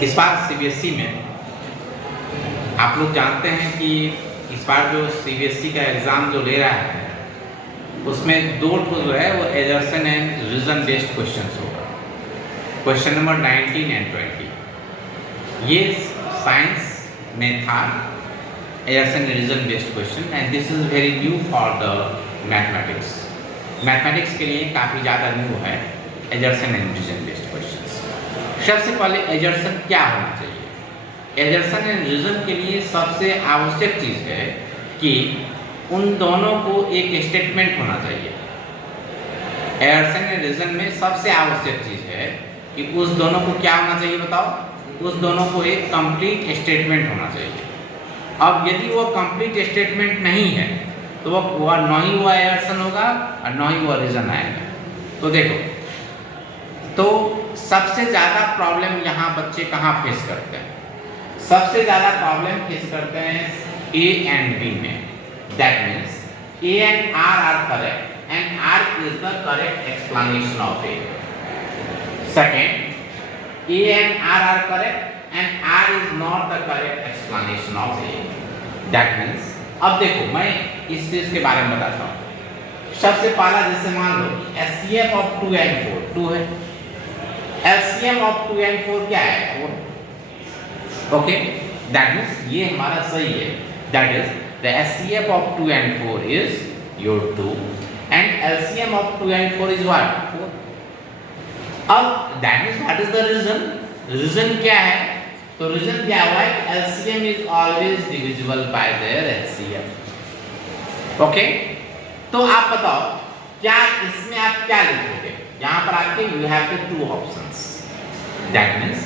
इस बार सीबीएसई में आप लोग जानते हैं कि इस बार जो सीबीएसई का एग्ज़ाम जो ले रहा है उसमें दो ठो जो है वो assertion and reason based questions होगा। क्वेश्चन नंबर 19 एंड 20 ये साइंस में था, assertion and reason based question, and this is very new for the mathematics. Mathematics के लिए काफ़ी ज़्यादा न्यू है assertion and reason based questions. सबसे पहले एजर्सन क्या होना चाहिए? एजर्सन एंड रीजन के लिए सबसे आवश्यक चीज़ है कि उन दोनों को एक स्टेटमेंट होना चाहिए। एजर्सन एंड रीजन में सबसे आवश्यक चीज़ है कि उस दोनों को क्या होना चाहिए बताओ? उस दोनों को एक कंप्लीट स्टेटमेंट होना चाहिए। अब यदि वो कंप्लीट स्टेटमेंट नहीं है तो वह न ही वो एजर्सन होगा और न ही वो रीजन आएगा। तो देखो, तो सबसे ज़्यादा प्रॉब्लम यहाँ बच्चे कहाँ फेस करते हैं? सबसे ज़्यादा प्रॉब्लम फेस करते हैं ए एंड बी में। That means A and R are correct and R is the correct explanation of A. Second, A and R are correct and R is not the correct explanation of A. That means अब देखो, मैं इस चीज़ के बारे में बताता हूँ। सबसे पहला जैसे मान लो एचसीएफ ऑफ 2 and 4 2 है, एलसीएम ऑफ 2 and 4 क्या है? 4। ओके, दैट मीन्स ये हमारा सही है। That is the HCF of 2 and 4 is your 2 and LCM of 2 and 4 is what? 4। अब that means what is the reason? Reason क्या है? तो रीजन क्या हुआ है? LCM is always divisible by their HCF. Okay, तो आप बताओ क्या इसमें आप क्या लिखोगे? यहाँ पर आपके you have the two options. That means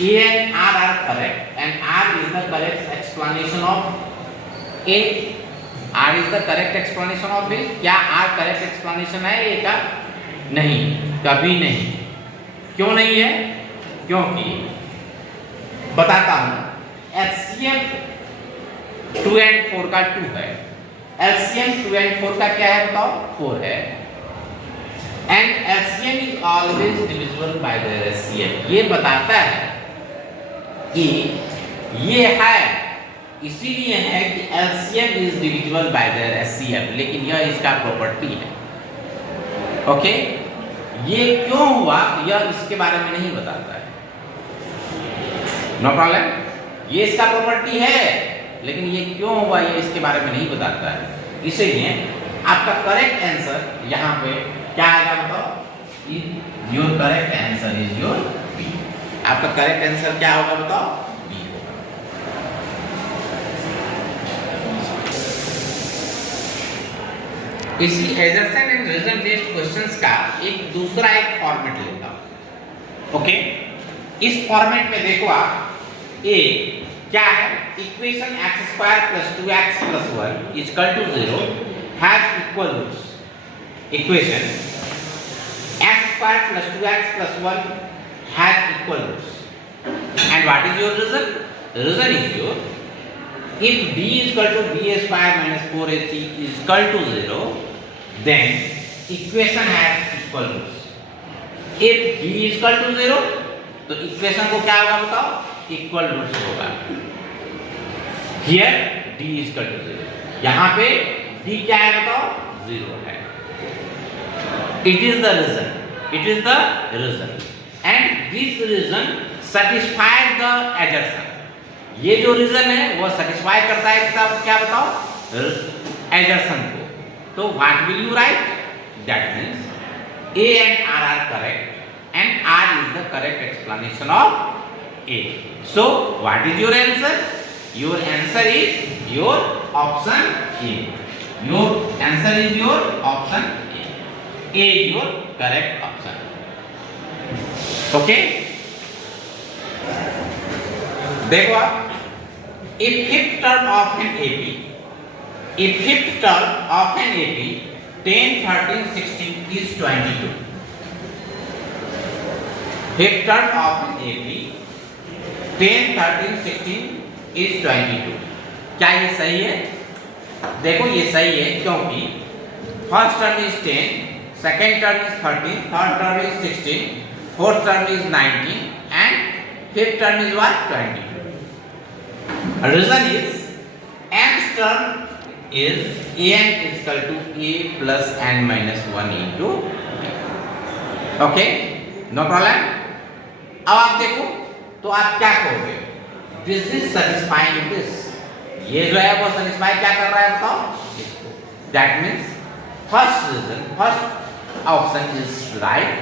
A and R are correct and R is the correct explanation of A. R is the correct explanation of A. क्या आर करेक्ट एक्सप्लेनेशन है ए का? नहीं, कभी नहीं। क्यों नहीं है? क्योंकि बताता हूं, एचसीएफ 2 and 4 का 2 है, एलसीएम 2 and 4 का क्या है बताओ? 4 है, and LCM is always divisible by the HCF. ये बताता है कि ये है, इसीलिए है कि LCM is divisible by the HCF, लेकिन यह इसका प्रॉपर्टी है। ओके, ये क्यों हुआ यह इसके बारे में नहीं बताता है। नो प्रॉब्लम, ये इसका प्रॉपर्टी है, लेकिन ये क्यों हुआ ये इसके बारे में नहीं बताता है। इसीलिए आपका करेक्ट आंसर यहाँ पे क्या आएगा बताओ? Your correct answer is your B. आपका करेक्ट आंसर क्या होगा बताओ? बी होगा। इसी assertion and reason based questions का एक दूसरा फॉर्मेट लेता हूं। ओके, इस फॉर्मेट में देखो आप, ए क्या है? Equation x² + 2x + 1 = 0 has equal roots. Equation x² + 2x + 1 has equal roots and what is your reason? Reason is your if b = b² - 4ac = 0 then equation has equal roots. if b = 0 तो equation को क्या होगा बताओ? Equal roots होगा। Here d = 0, यहाँ पे d क्या है बताओ? 0 है। It is the reason, it is the reason and this reason satisfied the assertion. ये जो रीजन है वो सेटिस्फाई करता है क्या बताओ? एजर्सन को। तो what will you right? That means a and r are correct and r is the correct explanation of a. So what is your answer? Your answer is your option A. Your answer is your option A. A is your correct option. Okay? देखो आप, a fifth term of an AP, a fifth term of an AP 10, 13, 16 is 22. Fifth term of an AP 10, 13, 16 is 22. क्या ये सही है? देखो ये सही है, क्योंकि first term is 10, second term is 13, third term is 16, fourth term is 19 and fifth term is what? 22. Reason is nth term is an is equal to a plus n minus 1 into okay, no problem. अब आप देखो तो आप क्या कहोगे? This is satisfying this, ये जो है वो सेटिस्फाई क्या कर रहा है बताओ? That means first reason, first option is right,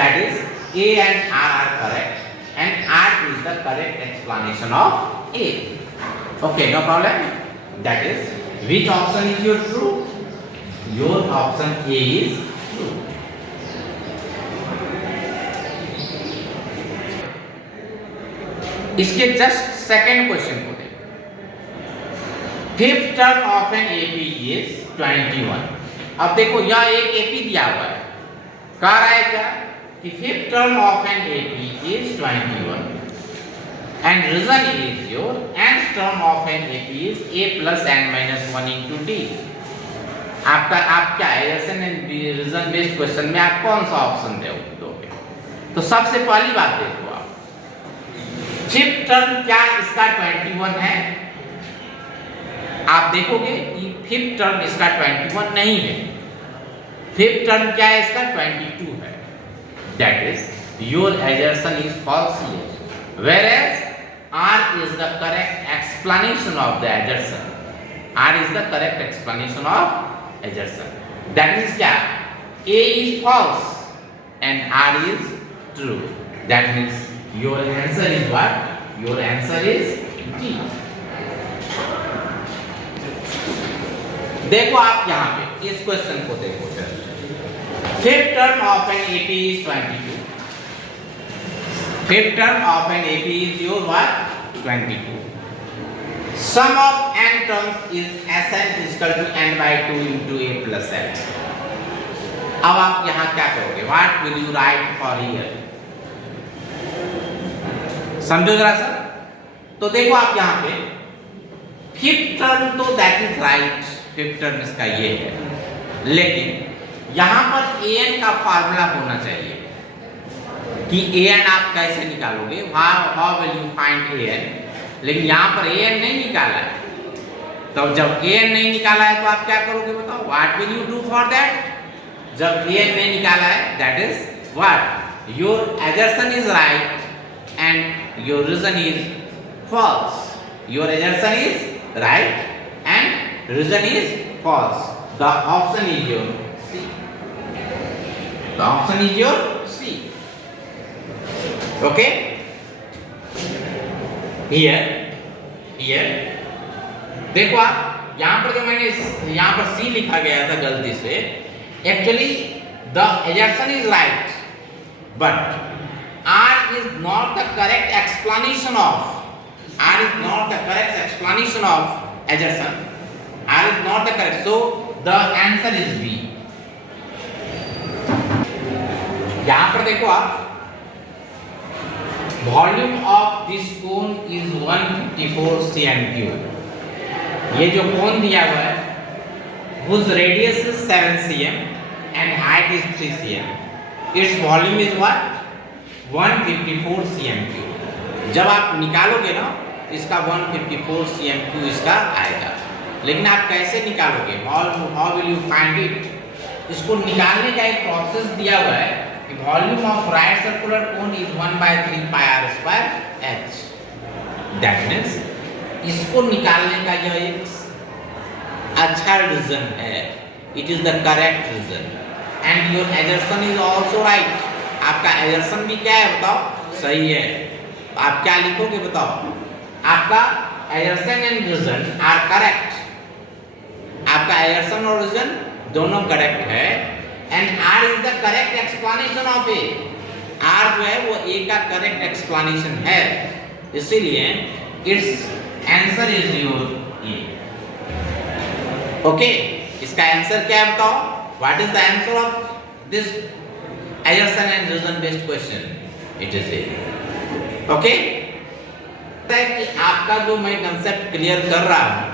that is A and R are correct and R is the correct explanation of A. Okay, no problem. That is which option is your true? Your option A is true. इसके just second question को देखो। Fifth term of an AP is 21। अब देखो यह एक AP दिया हुआ है, कह रहा है क्या कि fifth term of an AP is 21 and reason is your nth term of an AP is a plus n minus 1 into d। आपका आप क्या है reason and reason based question में आप कौन सा ऑप्शन दोगे? तो सबसे पहली बात देखो, फिफ्थ टर्म क्या इसका 21 है? आप देखोगे कि फिफ्थ टर्म इसका 21 नहीं है, फिफ्थ टर्म क्या है इसका 22 है। That is your assertion is false here, whereas R is the correct explanation of the assertion। R is the correct explanation of assertion। That means क्या? A is false and R is true। That means your answer is what? Your answer is D। देखो आप यहाँ पे इस question को देखो, fifth term of an AP is 22। Fifth term of an AP is your what? 22। Sum of n terms is Sn is equal to n by 2 into a plus n। अब आप यहाँ क्या करोगे? What will you write for here? समझो जरा sir. तो देखो आप यहाँ पे फिफ्थ टर्म तो that is right, fifth term इसका ये है, लेकिन यहाँ पर an का फार्मूला होना चाहिए कि an आप कैसे निकालोगे, how will you find an। लेकिन यहाँ पर an नहीं निकाला है, तो जब an नहीं निकाला है तो आप क्या करोगे बताओ? What will you do for that? जब an नहीं निकाला है, that is what? Your assertion is right and your reason is false। Your assertion is right and reason is false। The option is your C। The option is your C। Okay? Here देखो आप यहाँ पर जो मैंने यहाँ पर C लिखा गया था गलती से, actually the assertion is right but R is not the correct explanation of assertion। R is not the correct, so the answer is B। यहाँ पर देखो आप, volume of this cone is 154 cm3। ये जो कोन दिया हुआ है whose radius is 7 cm and height is 3 cm, its volume is what? 154 cm3। जब आप निकालोगे ना इसका 154 cm3 इसका आएगा, लेकिन आप कैसे निकालोगे? How will you find it? इसको निकालने का एक प्रोसेस दिया हुआ है कि volume of right circular cone is 1/3 pi r square h। That means इसको निकालने का यह एक अच्छा रीजन है, it is the correct reason and your assertion is also right. आपका assertion भी क्या है बताओ? सही है। आप क्या लिखोगे बताओ? आपका assertion and reason are correct. आपका assertion और रीजन दोनों करेक्ट है and R is the correct explanation of A. R जो है वो A का करेक्ट एक्सप्लेनेशन है, इसीलिए it's answer is your A. Okay, इसका आंसर क्या है बताओ? What is the answer of this assertion and reason based question? It is A। Okay, कि आपका जो मैं कंसेप्ट क्लियर कर रहा हूँ,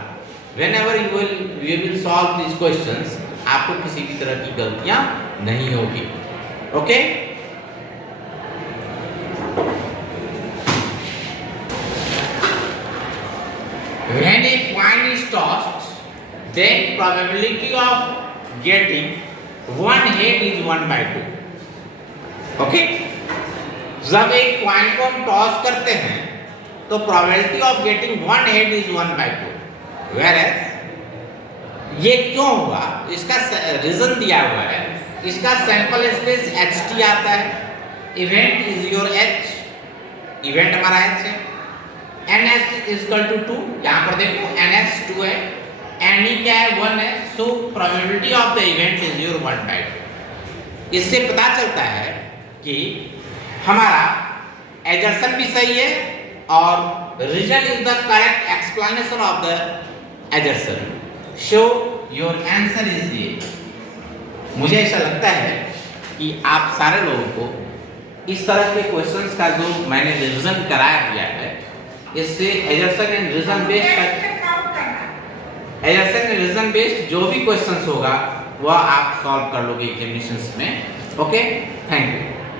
whenever you will solve these questions, आपको किसी भी तरह की गलतियां नहीं होगी। Okay, then probability of getting one head is 1/2. Okay, जब एक कॉइन को हम टॉस करते हैं तो probability of getting one head is 1/2. Where ये क्यों हुआ, इसका रीजन दिया हुआ है. इसका सैंपल स्पेस ht आता है, event is your h, event हमारा h है, ns इज इक्वल टू 2. यहाँ पर देखो ns 2 है, ne क्या है 1 है. So probability of the event is your 1/2. इससे पता चलता है कि हमारा एजर्सन भी सही है और result is the correct explanation of the एजर्सन. Show your answer is ये. मुझे ऐसा लगता है कि आप सारे लोगों को इस तरह के क्वेश्चंस का जो मैंने रिवीजन कराया दिया है, इससे एजर्सन एंड रीजन बेस्ड जो भी क्वेश्चंस होगा वह आप सॉल्व कर लोगे एग्जामिनेशंस में. Okay, thank you.